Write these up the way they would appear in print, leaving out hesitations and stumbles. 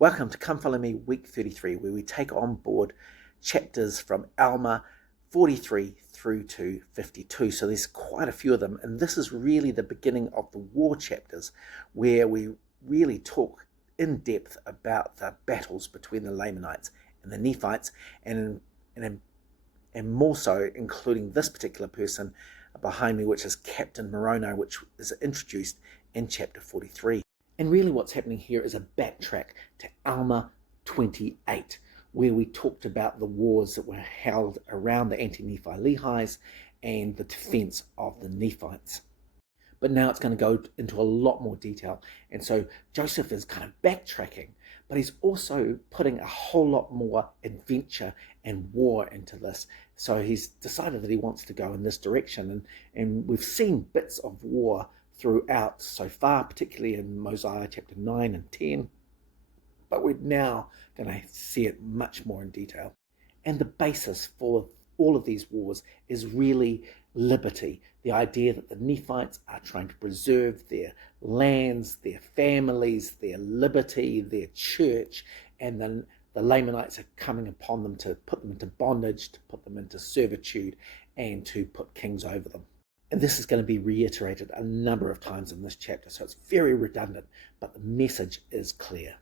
Welcome to Come Follow Me week 33, where we take on board chapters from Alma 43 through to 52. So there's quite a few of them, and this is really the beginning of the war chapters, where we really talk in depth about the battles between the Lamanites and the Nephites, and more so including this particular person behind me, which is Captain Moroni, which is introduced in chapter 43. And really what's happening here is a backtrack to Alma 28, where we talked about the wars that were held around the anti-Nephi Lehis and the defense of the Nephites. But now it's going to go into a lot more detail. And so Joseph is kind of backtracking, but he's also putting a whole lot more adventure and war into this. So he's decided that he wants to go in this direction. And we've seen bits of war throughout so far, particularly in Mosiah chapter 9 and 10, but we're now going to see it much more in detail. And the basis for all of these wars is really liberty, the idea that the Nephites are trying to preserve their lands, their families, their liberty, their church, and then the Lamanites are coming upon them to put them into bondage, to put them into servitude, and to put kings over them. And this is going to be reiterated a number of times in this chapter, so it's very redundant, but the message is clear.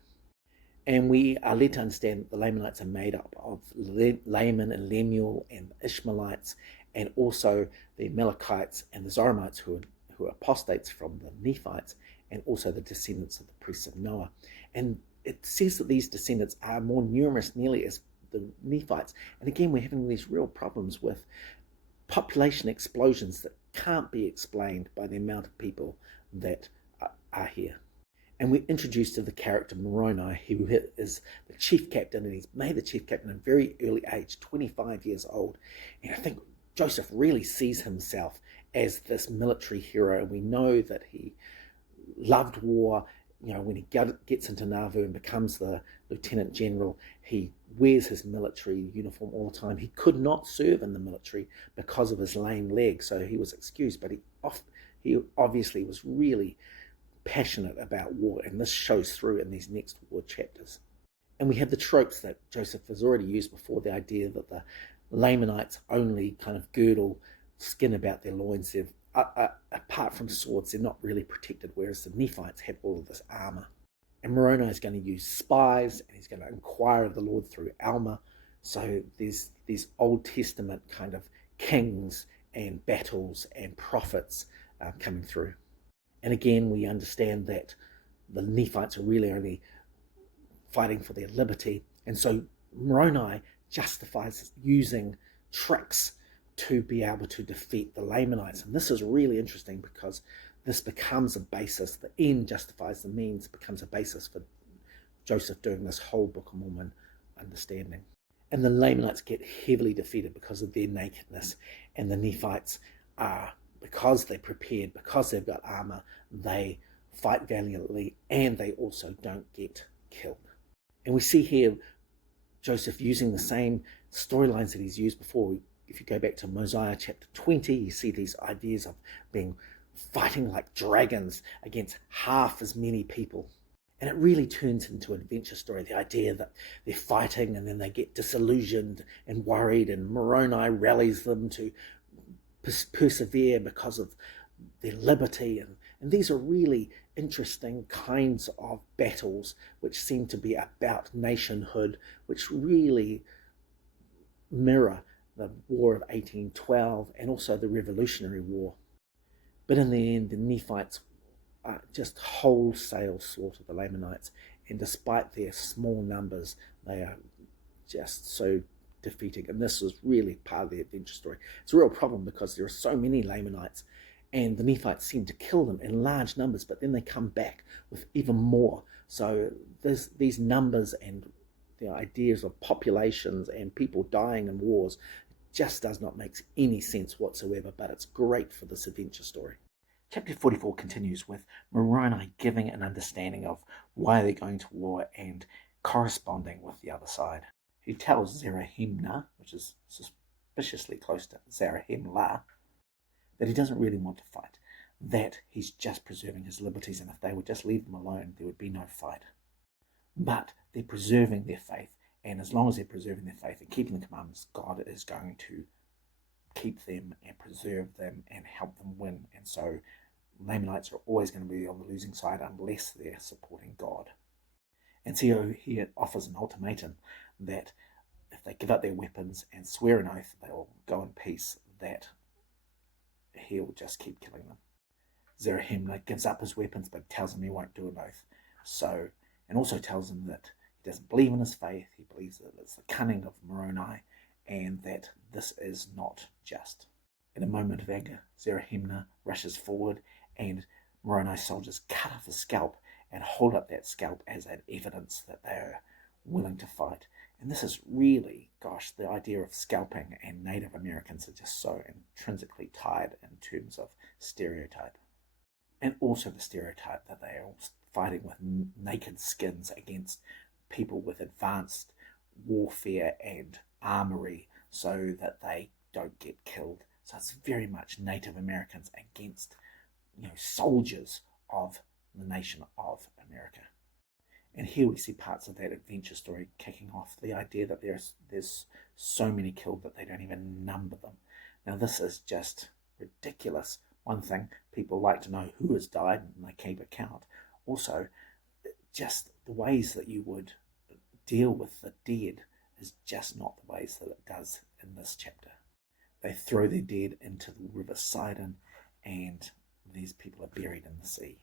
And we are led to understand that the Lamanites are made up of Laman and Lemuel and the Ishmaelites, and also the Amalekites and the Zoramites, who are apostates from the Nephites, and also the descendants of the priests of Noah. And it says that these descendants are more numerous nearly as the Nephites. And again, we're having these real problems with population explosions that can't be explained by the amount of people that are here. And we're introduced to the character Moroni, who is the chief captain, and he's made the chief captain at a very early age, 25 years old. And I think Joseph really sees himself as this military hero, and we know that he loved war. You know, when he gets into Nauvoo and becomes the lieutenant general, he wears his military uniform all the time. He could not serve in the military because of his lame leg, so he was excused, but he obviously was really passionate about war, and this shows through in these next war chapters. And we have the tropes that Joseph has already used before, the idea that the Lamanites only kind of girdle skin about their loins. Apart from swords, they're not really protected, whereas the Nephites have all of this armor. And Moroni is going to use spies, and he's going to inquire of the Lord through Alma. So there's these Old Testament kind of kings and battles and prophets coming through. And again, we understand that the Nephites are really only fighting for their liberty. And so Moroni justifies using tricks to be able to defeat the Lamanites. And this is really interesting because this becomes a basis. The end justifies the means, becomes a basis for Joseph doing this whole Book of Mormon understanding. And the Lamanites get heavily defeated because of their nakedness. And the Nephites are, because they're prepared, because they've got armor, they fight valiantly, and they also don't get killed. And we see here Joseph using the same storylines that he's used before. If you go back to Mosiah chapter 20, you see these ideas of fighting like dragons against half as many people. And it really turns into an adventure story, the idea that they're fighting and then they get disillusioned and worried, and Moroni rallies them to persevere because of their liberty. And these are really interesting kinds of battles which seem to be about nationhood, which really mirror the War of 1812 and also the Revolutionary War. But in the end, the Nephites just wholesale slaughter the Lamanites, and despite their small numbers, they are just so defeating. And this is really part of the adventure story. It's a real problem because there are so many Lamanites, and the Nephites seem to kill them in large numbers, but then they come back with even more. So there's these numbers and the ideas of populations and people dying in wars just does not make any sense whatsoever, but it's great for this adventure story. Chapter 44 continues with Moroni giving an understanding of why they're going to war and corresponding with the other side. He tells Zarahemnah, which is suspiciously close to Zarahemla, that he doesn't really want to fight, that he's just preserving his liberties, and if they would just leave them alone, there would be no fight. But they're preserving their faith. And as long as they're preserving their faith and keeping the commandments, God is going to keep them and preserve them and help them win. And so Lamanites are always going to be on the losing side unless they're supporting God. And so he offers an ultimatum that if they give up their weapons and swear an oath, they will go in peace, that he'll just keep killing them. Zerahemnah gives up his weapons but tells him he won't do an oath. So, and also tells him that he doesn't believe in his faith, he believes that it's the cunning of Moroni and that this is not just. In a moment of anger, Zerahemnah rushes forward and Moroni's soldiers cut off his scalp and hold up that scalp as an evidence that they're willing to fight. And this is really, gosh, the idea of scalping and Native Americans are just so intrinsically tied in terms of stereotype. And also the stereotype that they are fighting with naked skins against people with advanced warfare and armory so that they don't get killed. So it's very much Native Americans against, soldiers of the nation of America. And here we see parts of that adventure story kicking off, the idea that there's so many killed that they don't even number them. Now this is just ridiculous. One thing, people like to know who has died and they keep account. Also, just the ways that you would deal with the dead is just not the ways that it does in this chapter. They throw their dead into the river Sidon and these people are buried in the sea.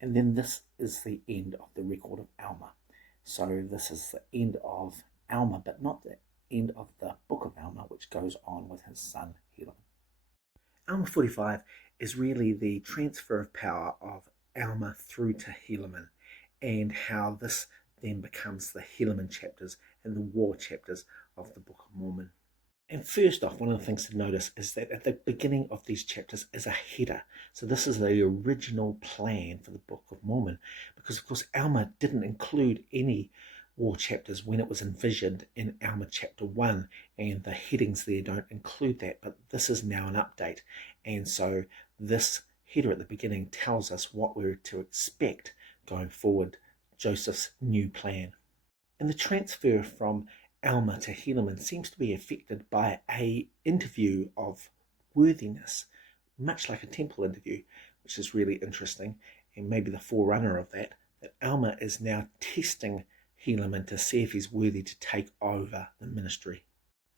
And then this is the end of the record of Alma. So this is the end of Alma, but not the end of the book of Alma, which goes on with his son Helaman. Alma 45 is really the transfer of power of Alma through to Helaman, and how this then becomes the Helaman chapters and the war chapters of the Book of Mormon. And first off, one of the things to notice is that at the beginning of these chapters is a header. So this is the original plan for the Book of Mormon, because of course Alma didn't include any war chapters when it was envisioned in Alma chapter 1, and the headings there don't include that, but this is now an update. And so this header at the beginning tells us what we're to expect going forward, Joseph's new plan. And the transfer from Alma to Helaman seems to be affected by a interview of worthiness, much like a temple interview, which is really interesting, and maybe the forerunner of that Alma is now testing Helaman to see if he's worthy to take over the ministry.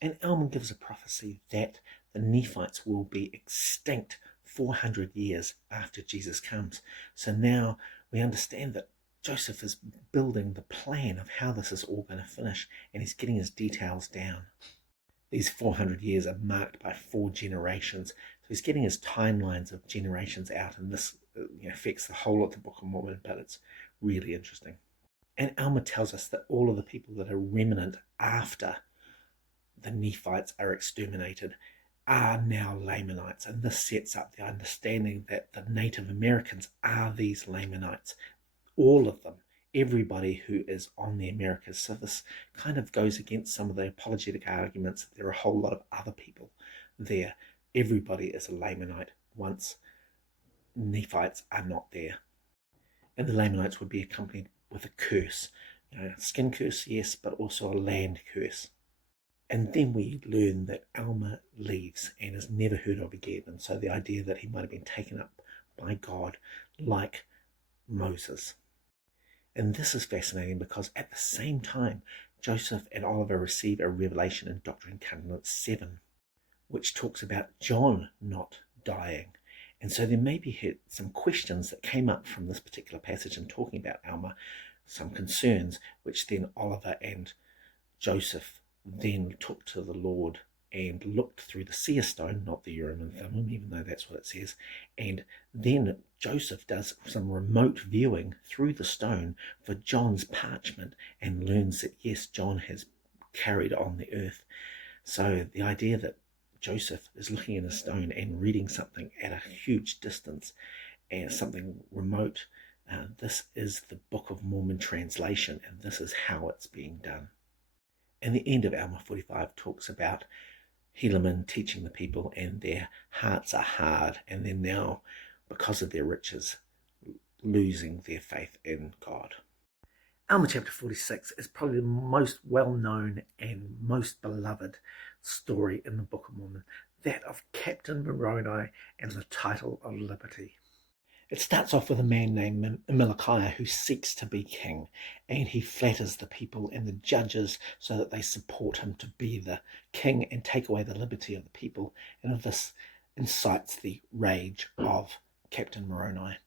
And Alma gives a prophecy that the Nephites will be extinct 400 years after Jesus comes. So now we understand that Joseph is building the plan of how this is all going to finish, and he's getting his details down. These 400 years are marked by 4 generations, so he's getting his timelines of generations out, and this affects the whole of the Book of Mormon, but it's really interesting. And Alma tells us that all of the people that are remnant after the Nephites are exterminated are now Lamanites, and this sets up the understanding that the Native Americans are these Lamanites. All of them, everybody who is on the Americas. So this kind of goes against some of the apologetic arguments that there are a whole lot of other people there. Everybody is a Lamanite once Nephites are not there. And the Lamanites would be accompanied with a curse. A skin curse, yes, but also a land curse. And then we learn that Alma leaves and is never heard of again. And so the idea that he might have been taken up by God like Moses. And this is fascinating because at the same time, Joseph and Oliver receive a revelation in Doctrine and Covenants 7, which talks about John not dying. And so there may be some questions that came up from this particular passage in talking about Alma, some concerns, which then Oliver and Joseph then took to the Lord and looked through the seer stone, not the Urim and Thummim, even though that's what it says. And then Joseph does some remote viewing through the stone for John's parchment and learns that, yes, John has carried on the earth. So the idea that Joseph is looking in a stone and reading something at a huge distance and something remote, this is the Book of Mormon translation, and this is how it's being done. And the end of Alma 45 talks about Helaman teaching the people, and their hearts are hard, and they're now, because of their riches, losing their faith in God. Alma chapter 46 is probably the most well-known and most beloved story in the Book of Mormon, that of Captain Moroni and the title of liberty. It starts off with a man named Amalickiah who seeks to be king, and he flatters the people and the judges so that they support him to be the king and take away the liberty of the people, and this incites the rage of Captain Moroni.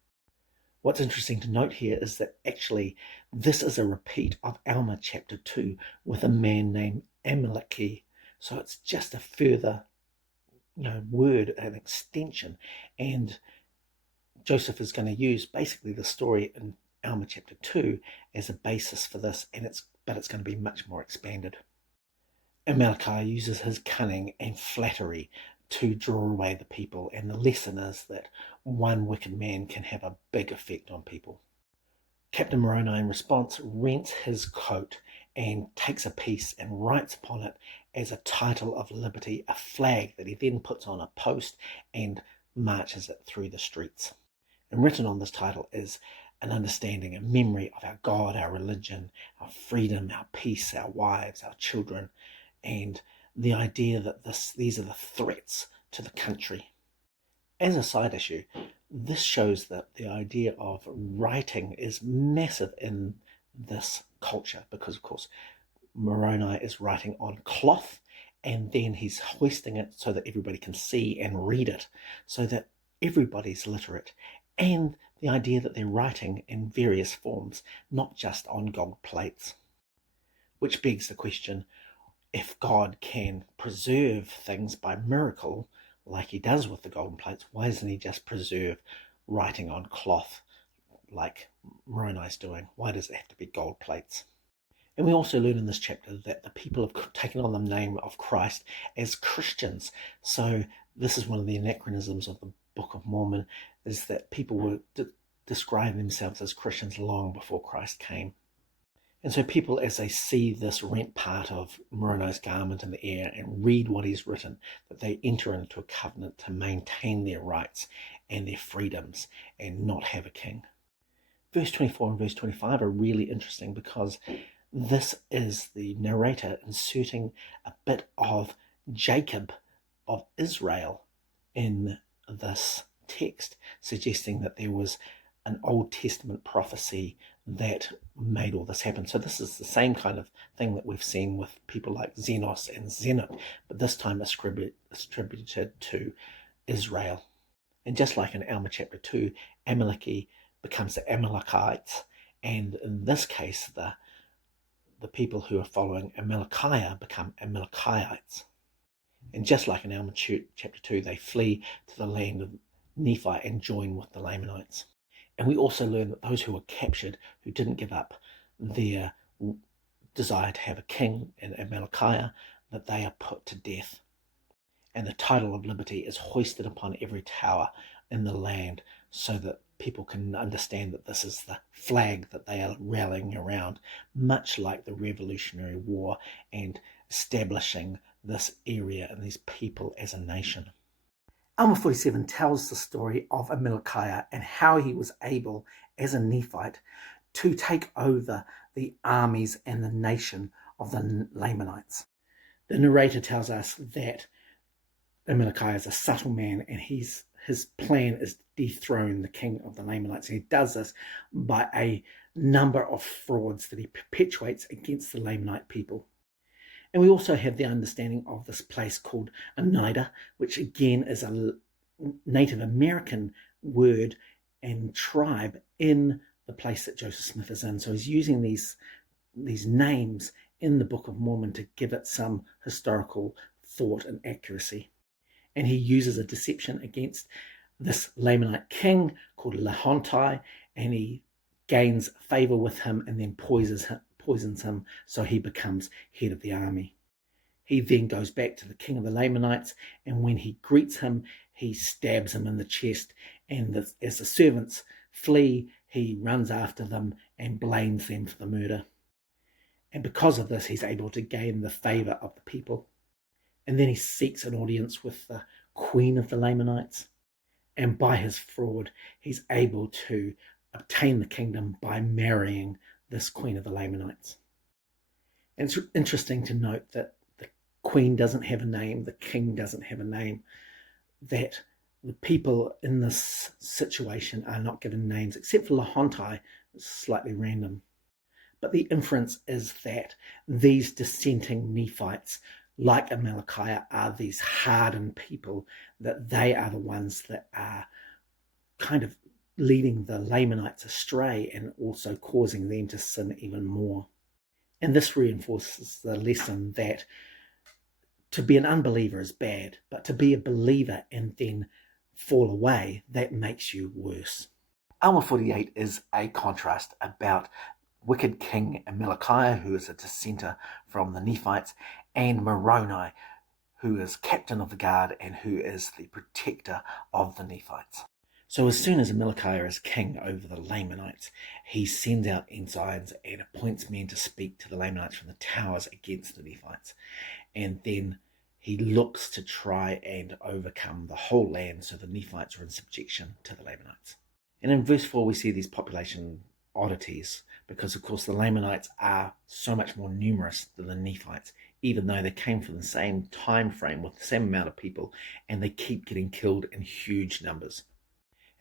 What's interesting to note here is that actually this is a repeat of Alma chapter 2 with a man named Amalickiah. So it's just a further word, an extension. And Joseph is going to use basically the story in Alma chapter 2 as a basis for this, but it's going to be much more expanded. Amalickiah uses his cunning and flattery to draw away the people, and the lesson is that one wicked man can have a big effect on people. Captain Moroni, in response, rents his coat and takes a piece and writes upon it as a title of liberty, a flag that he then puts on a post and marches it through the streets. And written on this title is an understanding, a memory of our God, our religion, our freedom, our peace, our wives, our children, and the idea that these are the threats to the country. As a side issue, this shows that the idea of writing is massive in this culture because, of course, Moroni is writing on cloth and then he's hoisting it so that everybody can see and read it, so that everybody's literate, and the idea that they're writing in various forms, not just on gold plates. Which begs the question, if God can preserve things by miracle, like he does with the golden plates, why doesn't he just preserve writing on cloth like Moroni's doing? Why does it have to be gold plates? And we also learn in this chapter that the people have taken on the name of Christ as Christians. So this is one of the anachronisms of the Book of Mormon, is that people were describing themselves as Christians long before Christ came. And so people, as they see this rent part of Moroni's garment in the air and read what he's written, that they enter into a covenant to maintain their rights and their freedoms and not have a king. Verse 24 and verse 25 are really interesting because this is the narrator inserting a bit of Jacob of Israel in this text, suggesting that there was an Old Testament prophecy that made all this happen. So this is the same kind of thing that we've seen with people like Xenos and Zenok, but this time attributed to Israel. And just like in Alma chapter 2, Amalickiah becomes the Amalekites, and in this case the people who are following Amalickiah become Amalekites. And just like in Alma chapter 2, they flee to the land of Nephi and join with the Lamanites. And we also learn that those who were captured, who didn't give up their desire to have a king in Amalickiah, that they are put to death. And the title of liberty is hoisted upon every tower in the land so that people can understand that this is the flag that they are rallying around, much like the Revolutionary War, and establishing this area and these people as a nation. Alma 47 tells the story of Amalickiah and how he was able, as a Nephite, to take over the armies and the nation of the Lamanites. The narrator tells us that Amalickiah is a subtle man, and his plan is to dethrone the king of the Lamanites. And he does this by a number of frauds that he perpetuates against the Lamanite people. And we also have the understanding of this place called Oneida, which again is a Native American word and tribe in the place that Joseph Smith is in. So he's using these names in the Book of Mormon to give it some historical thought and accuracy. And he uses a deception against this Lamanite king called Lahontai, and he gains favor with him and then poisons him so he becomes head of the army. He then goes back to the king of the Lamanites, and when he greets him, he stabs him in the chest, and as the servants flee, he runs after them and blames them for the murder. And because of this, he's able to gain the favor of the people. And then he seeks an audience with the queen of the Lamanites, and by his fraud, he's able to obtain the kingdom by marrying this queen of the Lamanites. And it's interesting to note that the queen doesn't have a name, the king doesn't have a name, that the people in this situation are not given names, except for Lahontai, it's slightly random. But the inference is that these dissenting Nephites, like Amalickiah, are these hardened people, that they are the ones that are kind of leading the Lamanites astray and also causing them to sin even more. And this reinforces the lesson that to be an unbeliever is bad, but to be a believer and then fall away, that makes you worse. Alma 48 is a contrast about wicked King Amalickiah, who is a dissenter from the Nephites, and Moroni, who is captain of the guard and who is the protector of the Nephites. So as soon as Amalickiah is king over the Lamanites, he sends out ensigns and appoints men to speak to the Lamanites from the towers against the Nephites. And then he looks to try and overcome the whole land so the Nephites are in subjection to the Lamanites. And in verse 4 we see these population oddities, because of course the Lamanites are so much more numerous than the Nephites, even though they came from the same time frame with the same amount of people, and they keep getting killed in huge numbers.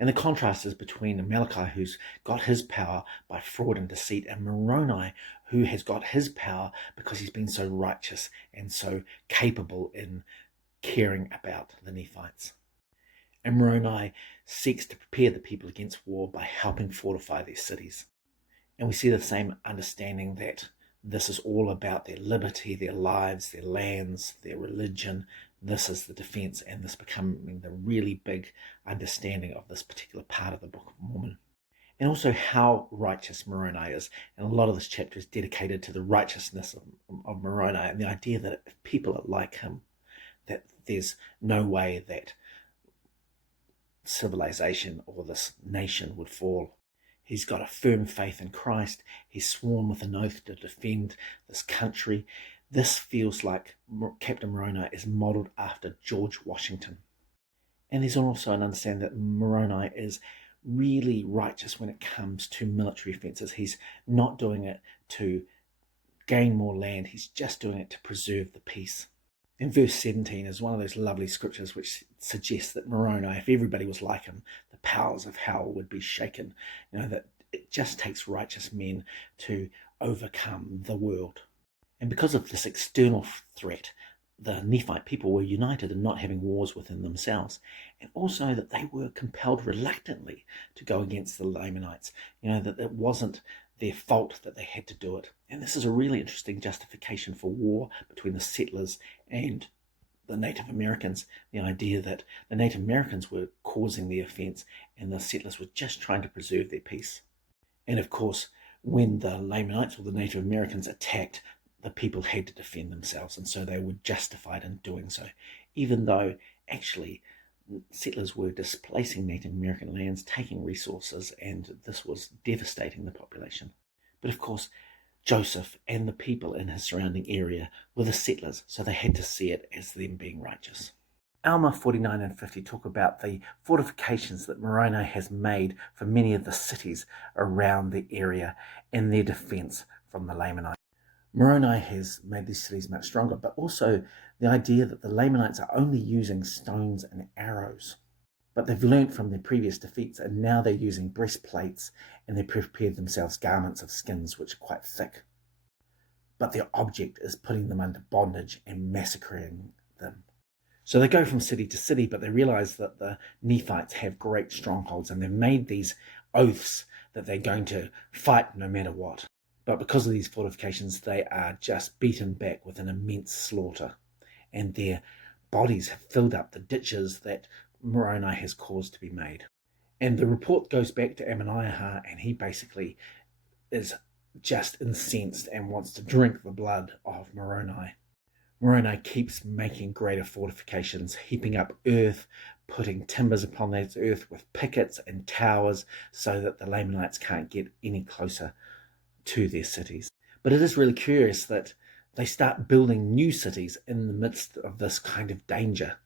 And the contrast is between Amalickiah, who's got his power by fraud and deceit, and Moroni, who has got his power because he's been so righteous and so capable in caring about the Nephites. And Moroni seeks to prepare the people against war by helping fortify their cities. And we see the same understanding that this is all about their liberty, their lives, their lands, their religion. This is the defense, and this becoming the really big understanding of this particular part of the Book of Mormon. And also how righteous Moroni is. And a lot of this chapter is dedicated to the righteousness of Moroni and the idea that if people are like him, that there's no way that civilization or this nation would fall. He's got a firm faith in Christ. He's sworn with an oath to defend this country. This feels like Captain Moroni is modelled after George Washington. And there's also an understanding that Moroni is really righteous when it comes to military offences. He's not doing it to gain more land. He's just doing it to preserve the peace. And verse 17 is one of those lovely scriptures which suggests that Moroni, if everybody was like him, the powers of hell would be shaken. You know, that it just takes righteous men to overcome the world. And because of this external threat, the Nephite people were united in not having wars within themselves, and also that they were compelled reluctantly to go against the Lamanites. You know, that it wasn't their fault that they had to do it. And this is a really interesting justification for war between the settlers and the Native Americans. The idea that the Native Americans were causing the offence and the settlers were just trying to preserve their peace. And of course, when the Lamanites or the Native Americans attacked, the people had to defend themselves, and so they were justified in doing so, even though actually settlers were displacing Native American lands, taking resources, and this was devastating the population. But of course, Joseph and the people in his surrounding area were the settlers, so they had to see it as them being righteous. Alma 49 and 50 talk about the fortifications that Moroni has made for many of the cities around the area in their defence from the Lamanites. Moroni has made these cities much stronger, but also the idea that the Lamanites are only using stones and arrows. But they've learnt from their previous defeats, and now they're using breastplates, and they've prepared themselves garments of skins which are quite thick. But their object is putting them under bondage and massacring them. So they go from city to city, but they realise that the Nephites have great strongholds, and they've made these oaths that they're going to fight no matter what. But because of these fortifications, they are just beaten back with an immense slaughter, and their bodies have filled up the ditches that Moroni has caused to be made. And the report goes back to Ammonihah, and he basically is just incensed and wants to drink the blood of Moroni. Moroni keeps making greater fortifications, heaping up earth, putting timbers upon that earth with pickets and towers so that the Lamanites can't get any closer to their cities. But it is really curious that they start building new cities in the midst of this kind of danger.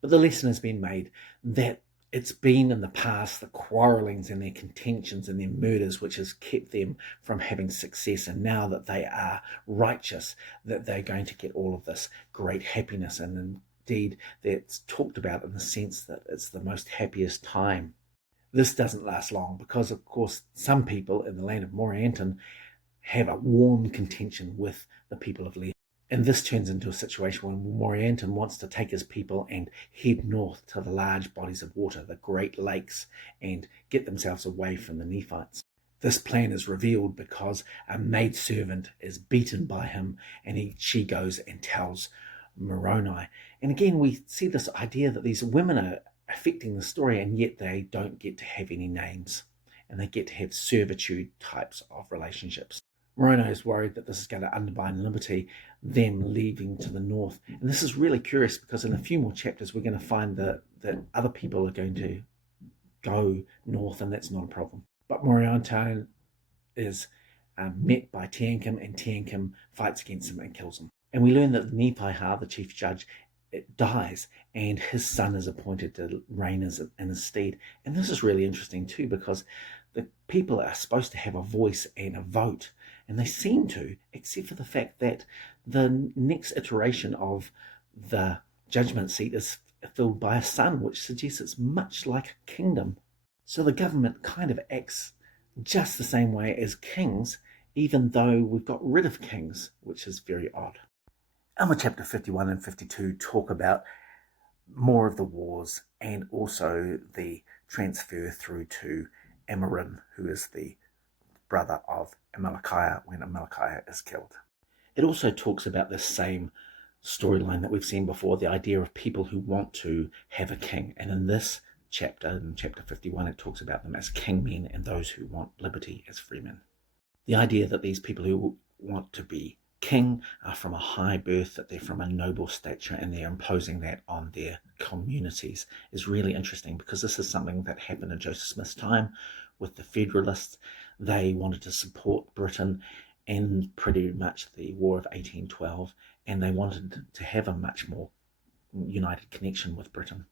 But the lesson has been made that it's been in the past the quarrelings and their contentions and their murders which has kept them from having success. And now that they are righteous, that they're going to get all of this great happiness. And indeed, that's talked about in the sense that it's the most happiest time. This doesn't last long because, of course, some people in the land of Morianton have a warm contention with the people of Leith. And this turns into a situation when Morianton wants to take his people and head north to the large bodies of water, the Great Lakes, and get themselves away from the Nephites. This plan is revealed because a maidservant is beaten by him, and she goes and tells Moroni. And again, we see this idea that these women are affecting the story, and yet they don't get to have any names, and they get to have servitude types of relationships. Moroni is worried that this is going to undermine liberty, them leaving to the north. And this is really curious because in a few more chapters we're going to find that other people are going to go north, and that's not a problem. But Morianton is met by Teancum, and Teancum fights against him and kills him. And we learn that Nephihah, the chief judge, dies, and his son is appointed to reign in his stead. And this is really interesting too, because the people are supposed to have a voice and a vote, and they seem to, except for the fact that the next iteration of the judgment seat is filled by a son, which suggests it's much like a kingdom. So the government kind of acts just the same way as kings, even though we've got rid of kings, which is very odd. Alma chapter 51 and 52 talk about more of the wars and also the transfer through to Amarim, who is the brother of Amalickiah when Amalickiah is killed. It also talks about this same storyline that we've seen before, the idea of people who want to have a king. And in this chapter, in chapter 51, it talks about them as kingmen and those who want liberty as freemen. The idea that these people who want to be king are from a high birth, that they're from a noble stature, and they're imposing that on their communities is really interesting, because this is something that happened in Joseph Smith's time with the Federalists. They wanted to support Britain in pretty much the War of 1812, and they wanted to have a much more united connection with Britain.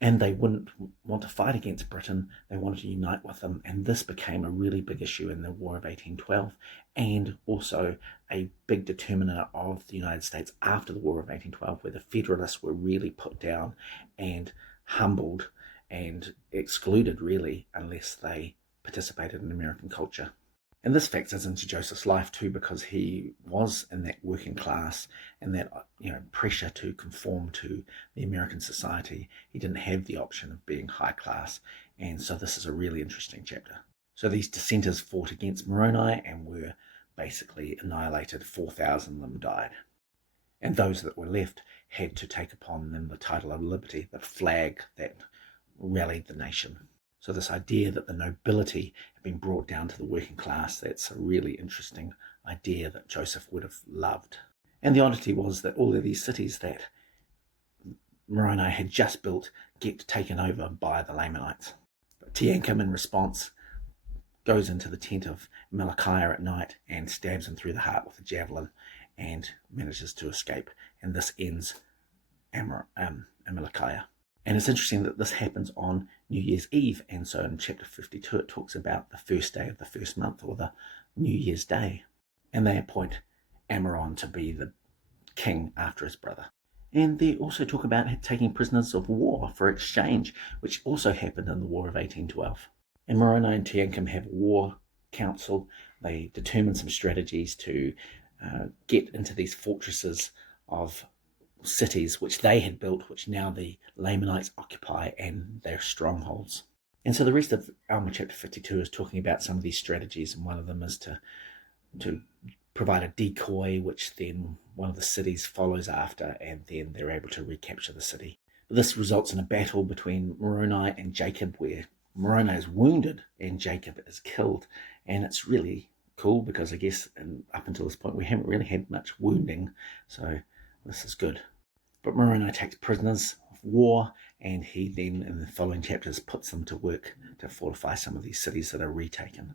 And they wouldn't want to fight against Britain, they wanted to unite with them, and this became a really big issue in the War of 1812, and also a big determiner of the United States after the War of 1812, where the Federalists were really put down and humbled and excluded, really, unless they participated in American culture. And this factors into Joseph's life too, because he was in that working class and that pressure to conform to the American society. He didn't have the option of being high class, and so this is a really interesting chapter. So these dissenters fought against Moroni and were basically annihilated. 4,000 of them died, and those that were left had to take upon them the title of liberty, the flag that rallied the nation. So this idea that the nobility had been brought down to the working class, that's a really interesting idea that Joseph would have loved. And the oddity was that all of these cities that Moroni had just built get taken over by the Lamanites. But Teancum, in response, goes into the tent of Amalickiah at night and stabs him through the heart with a javelin and manages to escape. And this ends Amalickiah. And it's interesting that this happens on New Year's Eve. And so in chapter 52, it talks about the first day of the first month, or the New Year's Day. And they appoint Amaron to be the king after his brother. And they also talk about taking prisoners of war for exchange, which also happened in the War of 1812. And Moroni and Teancum have a war council. They determine some strategies to get into these fortresses of cities which they had built, which now the Lamanites occupy, and their strongholds. And so the rest of Alma chapter 52 is talking about some of these strategies, and one of them is to provide a decoy, which then one of the cities follows after, and then they're able to recapture the city. But this results in a battle between Moroni and Jacob, where Moroni is wounded and Jacob is killed. And it's really cool because I guess up until this point we haven't really had much wounding, so this is good. But Moroni takes prisoners of war, and he then, in the following chapters, puts them to work to fortify some of these cities that are retaken.